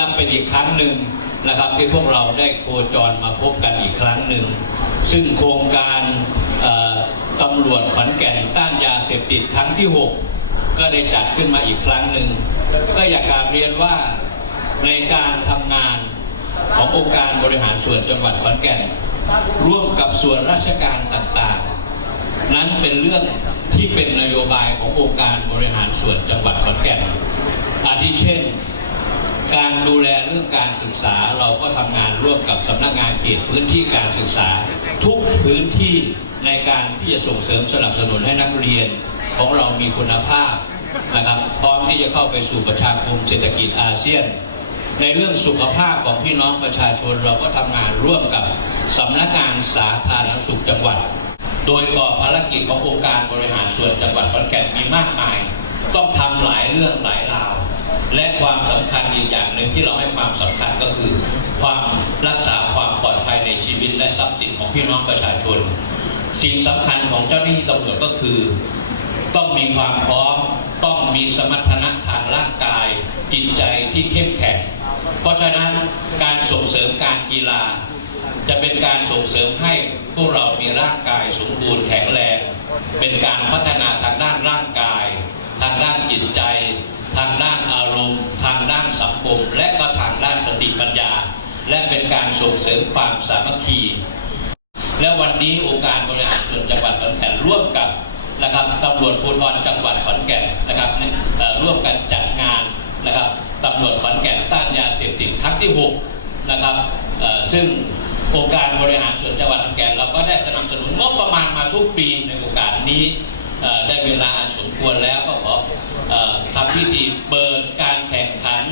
นับเป็นอีกครั้งหนึ่งนะครับ ที่พวกเราได้โคจรมาพบกันอีกครั้งหนึ่ง ซึ่งโครงการตำรวจขอนแก่นต้านยาเสพติดครั้งที่ 6 ก็ได้จัดขึ้นมาอีกครั้งหนึ่ง ก็อยากกาบเรียนว่าในการทำงานขององค์การบริหารส่วนจังหวัดขอนแก่น ร่วมกับส่วนราชการต่างๆ นั้นเป็นเรื่องที่เป็นนโยบายขององค์การบริหารส่วนจังหวัดขอนแก่นอาทิเช่น การดูแลเรื่องการศึกษาเราก็ทำงานร่วมกับสำนักงานเขตพื้นที่การศึกษา ทุกพื้นที่ในการที่จะส่งเสริมสนับสนุนให้นักเรียน ของเรามีคุณภาพนะครับพร้อมที่จะเข้าไปสู่ประชาคมเศรษฐกิจอาเซียน ในเรื่องสุขภาพของพี่น้องประชาชนเราก็ทำงานร่วมกับสำนักงานสาธารณสุขจังหวัด โดยกรอบภารกิจขององค์การบริหารส่วนจังหวัดขอนแก่นมีมากมาย ต้องทำหลายเรื่องหลายราว และความสำคัญอีกอย่างหนึ่งที่เราให้ความสำคัญก็คือ ความรักษาความปลอดภัยในชีวิตและทรัพย์สินของพี่น้องประชาชน สิ่งสำคัญของเจ้าหน้าที่ตำรวจก็คือ ต้องมีความพร้อมต้องมีสมรรถนะทางร่างกาย จิตใจที่เข้มแข็ง เพราะฉะนั้นการส่งเสริมการกีฬา จะเป็นการส่งเสริมให้พวกเรามีร่างกายสมบูรณ์แข็งแรง เป็นการพัฒนาทางด้านร่างกาย ทางด้านจิตใจ ทางด้านอารมณ์ ทางด้านสังคม และก็ทางด้านสติปัญญา และเป็นการส่งเสริมความสามัคคี และวันนี้องค์การบริหารส่วนจังหวัดขอนแก่นร่วมกับนะครับตำรวจภูธรจังหวัดขอนแก่นนะครับร่วมกันจัดงานนะครับตำรวจขอนแก่นต้านยาเสพติดครั้งที่6นะครับซึ่งองค์การบริหารส่วนจังหวัดขอนแก่นเราก็ได้สนับสนุนงบประมาณมาทุกปีในโอกาสนี้ได้เวลาอันสมควรแล้วก็ขอ ทำพิธีเปิดการแข่งขัน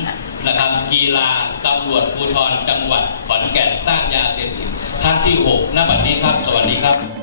นะครับกีฬาตำรวจภูธรจังหวัดขอนแก่นต้านยาเสพติดครั้งที่ 6 ณ บัดนี้ครับ สวัสดีครับ